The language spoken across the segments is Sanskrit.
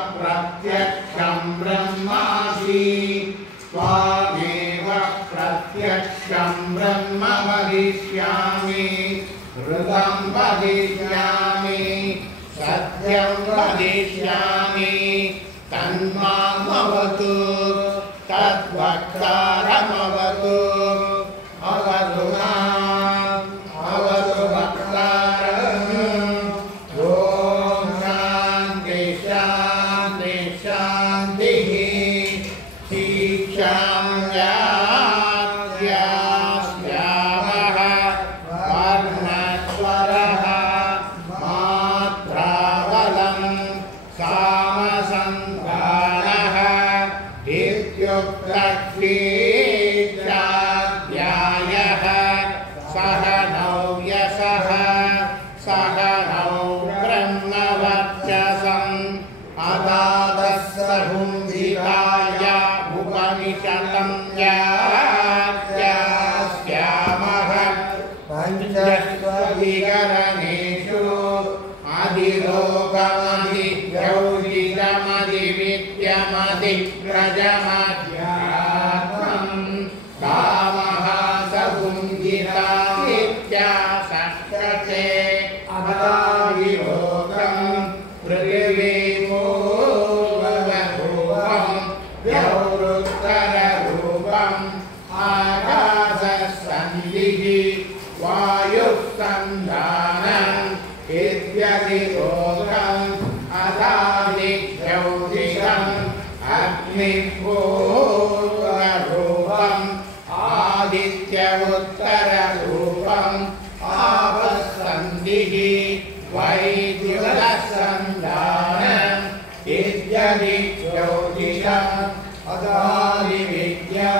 प्रत्यक्षं ब्रह्मासि त्वामेव प्रत्यक्षं ब्रह्म वदिष्यामि ऋतं वदिष्यामि सत्यं वदिष्यामि तन्मामवतु तद्वक्तारमवतु अवतु माम् अवतु वक्तारम् पंचस्वधिकरणेषु अधिलोकमधिव्यमधिविद्यमधिग्रजमध्यात्मं कामः सपुञ्जितादित्यासक्तते अदाविलोकं पृथिवीपूर्वरूपं द्यौरुत्तररूपम् आकाशसन्धिः वायुस्सन्धानम् इत्यदिलोकम् अदादिज्योतिषम् अग्निपूर्वरूपम् आदित्य उत्तररूपम् आपस्सन्धिः वैद्युतसन्धानम् इत्यदिज्योतिषम् अदादिविद्या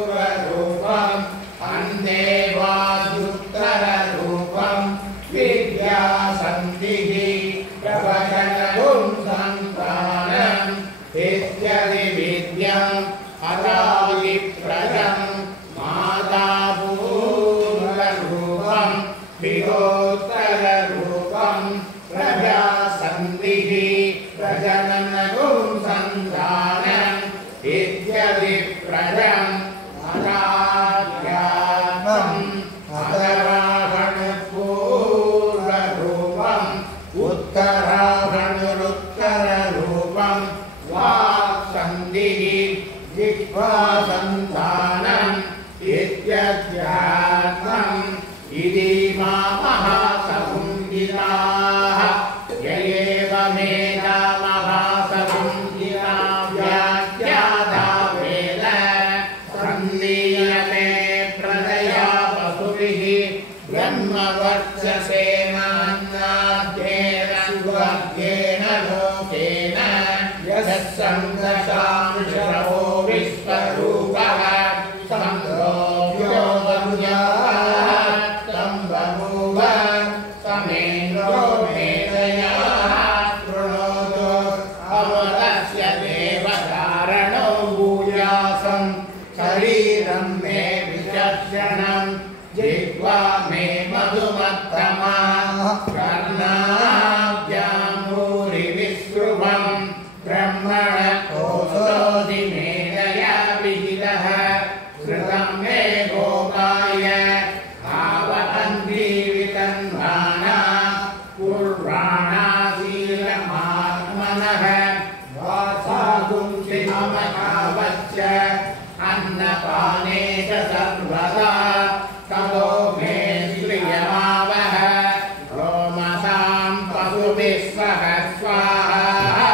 आचार्यपूर्वरूपम् अन्देवादुत्तररूपम् विद्यासन्धिः प्रवचनगुंसन्तानम् इत्यदिविद्यम् अदादिप्रजम् मातापूर्वरूपम् विगोत्तररूपम् प्रजासन्धिः प्रजननगुंसन्तानम् इत्यदिप्रजम् अनाद्यात्मम् अधराहणपूर्वरूपम् उत्तराहणुरुत्तररूपम् वाक्सन्धिः जिह्वासन्तानम् इत्यध्यात्मम् इदीमा महासमुञ्जिताः य एव मेधा महासमुञ्जिता व्याख्याता वेद सन्नीयते प्रदया पशुभिः ब्रह्मवर्चसेनान्नाद्येन सुवर्गेण लोकेन यस्सङ्गशांशवो विश्वरूपः समेन्द्रो मेधया कृणोतु अमरस्य देवधारणो भूयासं शरीरं मे विचक्षणं जिह्वा मे मधुमत्तमा कर्णाभ्यां भूरिविश्रुवं ब्रह्मण कोशोऽधि मेधया विहितः श्रुतं मे गोपाय आवहन्तीवितन्वाना पूर्वाणाशीलमात्मनः वासागुंसिममकावच्च अन्नपाने च सर्वदा ततो मे श्रियमावह रोमसां पशुभिः सह स्वाहा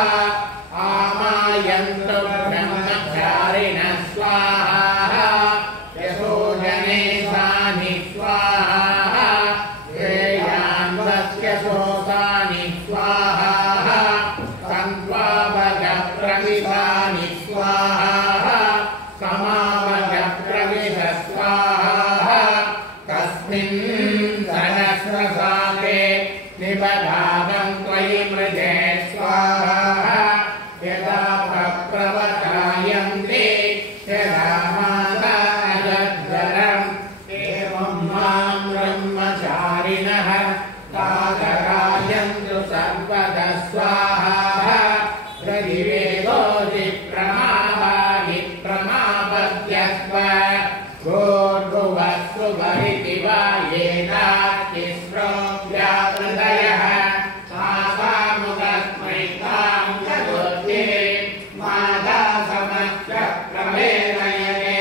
आमायन्तु ब्रह्मचारिणः स्वाहा यशोजने सानि स्वाहा श्रेयान्वस्यशोसानि स्वाहा सन्त्वाभगप्रविधानि स्वाहा समाभगप्रविध स्वाहा तस्मिन् धनस्रसाके निबधानं त्वयि मृजे स्वाहा यदा प्रप्रवकायन्ते यदा माताजद्धरम् एवं मां ब्रह्मचारिणः तादरायन्तु सा सर्वतः स्वाहा प्रतिवेदोऽसि प्रमावानि प्रमापद्यस्व भूर्भुवस्सु वरिति वा येनास्तिस्रो व्याहृदयः सामुगस्मै तां जगोते माता समश्च प्रवेदयते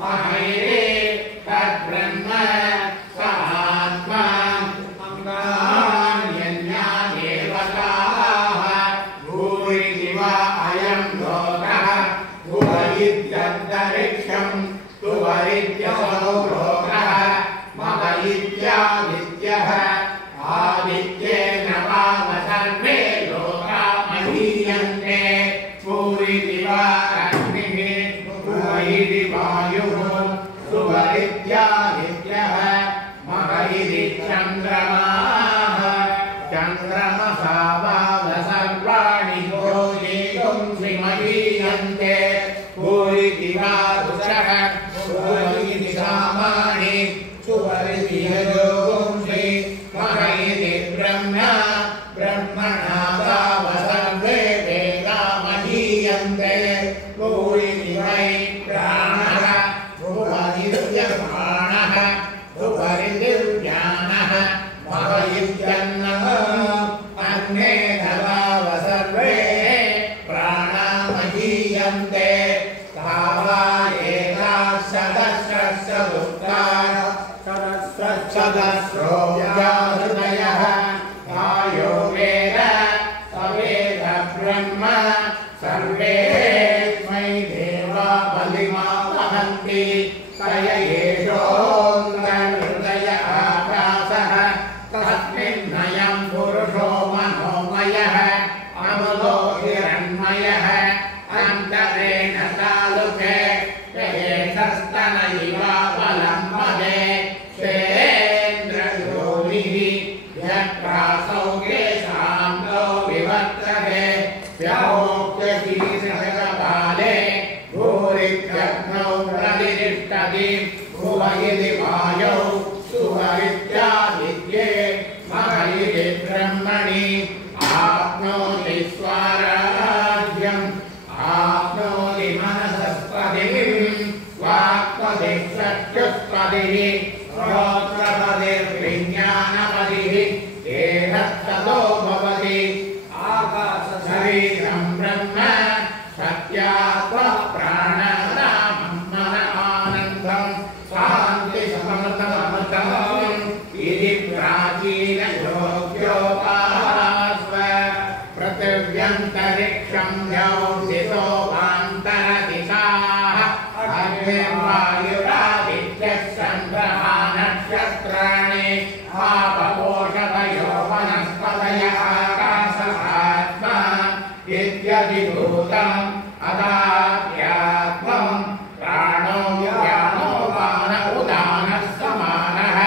महैरे तद्ब्रह्म स आत्मा अन्यान्यदेवताः भूरिति वा अयं लोकः भुव इत्यन्तरिक्षं सुवरित्यसौ लोकः मम इत्यादित्यः आदित्येन वाम सर्वे लोका महीयन्ते भूरिति वा अग्निः भुव इति वायुः सुवरित्यादित्यः मम इति चन्द्रमाः चन्द्रमसा वाम सर्वाणि योनिगुंसि महीयन्ते भूरिति वा वृषः भुव इति सामानि सुवरिति यजोगुंसि मम इति ब्रह्मा ब्रह्मणा वाम सर्वे वेदा महीयन्ते भूरिति वै प्राणः भुव इत्यप्राणः भुवरिति ज्ञानः मम इत्यन्नः अन्नेन वाम सर्वे प्राणा महीयन्ते तावा एताः सदस्रो व्याहृदयः आयो वेद स वेद ब्रह्म सर्वे तस्मै देवा बलिमा वहन्ति तय एषोऽन्तर्हृदय आकाशः तस्मिन्नयं पुरुषो मनोमयः अमलो हिरण्मयः अन्तरेण तालुके एतस्तन इवा बलं पदे स्वेन्द्रयोनिः यत्रासौ केशान्तो विवर्तते व्योक्य शीर्षकपाले भूरित्यग्नौ प्रतिष्ठति भुव इति वायौ सुव इत्यादित्ये मम इति ब्रह्मणि आप्नोति स्वराज्यम् आप्नोति मनसस्पतिः वाक्पतिः चक्षुष्पतिः श्रोत्रपतिर्विज्ञानपतिः एतत्ततो भवति आकाशशरीरं ब्रह्म सत्यात्मा प्राणानामं मन आनन्दं शान्तिसमर्थममृतम् इति प्राचीनयोग्योपास्व पृथिव्यन्तरिक्षं द्यौतिसोपान्तरदिशाः अग्निर्वायुरादित्यः चन्द्रमा नक्षत्राणि आपकोषधयो वनस्पतय आकाशमात्मा इत्यधिभूतम् अदात्यात्मं प्राणो व्यानो मान उदानः समानः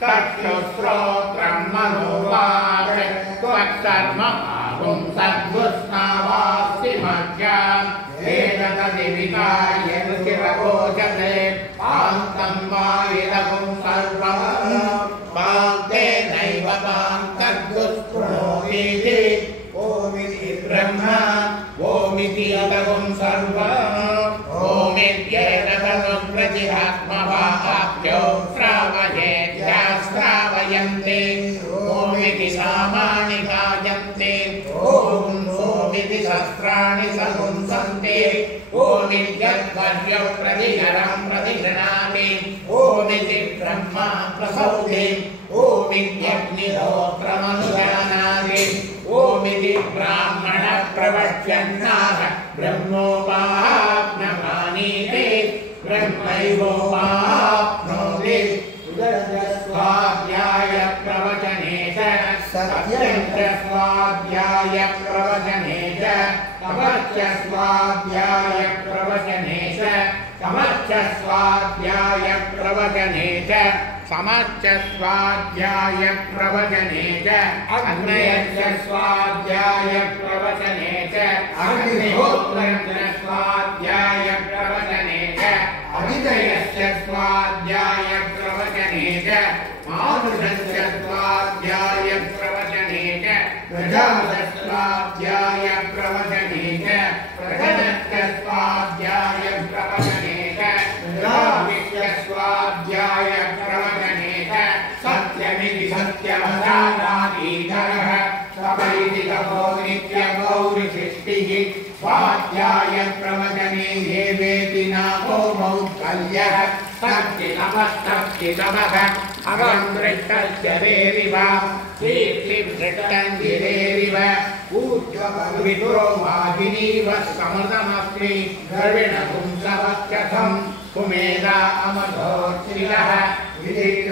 चक्षुश्रोत्रं मनोवाक् त्वक्सर्म आहुं सद्गुस्नावास्ति मज्जाम् एतदधिविकार्य ऋषिरवोचते पान्तं वायुरहुं सर्वम् पान्ते नैव पान्तद्गुस्पृणोतीति ओमिति ब्रह्म ओमिति अदहुं सर्वम् ओमित्येतदनुप्रतिहात्मवाप्यो श्रावयेत्याश्रावयन्ते ओमिति सामानि गायन्ते ॐ सोमिति शस्त्राणि समुन्सन्ते ओमित्यध्वर्यौ प्रतिहरं प्रतिगृह्णाति ओमिति ब्रह्मा प्रसौति ओमित्यग्निहोत्रमनुजानाति ओमिति ब्राह्मण प्रवक्ष्यन्नाः ब्रह्मोपाप्नमानीते ब्रह्मैवोपाप्नोति स्वाध्याय प्रवचने च सत्यं च स्वाध्याय प्रवचने च तमश्च स्वाध्याय प्रवचने च तमश्च स्वाध्याय प्रवचने च समश्च स्वाध्याय प्रवचने च अग्नयश्च स्वाध्याय प्रवचने च अग्निहोत्रश्च स्वाध्याय प्रवचने च अदितयश्च स्वाध्याय प्रवचने च मातृश्च स्वाध्याय प्रवचने च स्वाध्याय प्रवचने च प्रथमस्य स्वाध्याय प्रवचने च स्वाध्याय प्रवचने च सत्यमिति सत्यवसानादीधरः तपैति तपो नित्यगौरिसृष्टिः स्वाध्याय प्रवचने देवेति नामो मौद्गल्यः सत्तितमः अहं दृष्टस्य देविव दीप्तिदृष्टं गिरेरिव ऊर्ध्वविदुरो वाहिनीव समृतमस्मि द्रविणपुंसवत्यथं कुमेदा अमधोत्रिलः विधिर्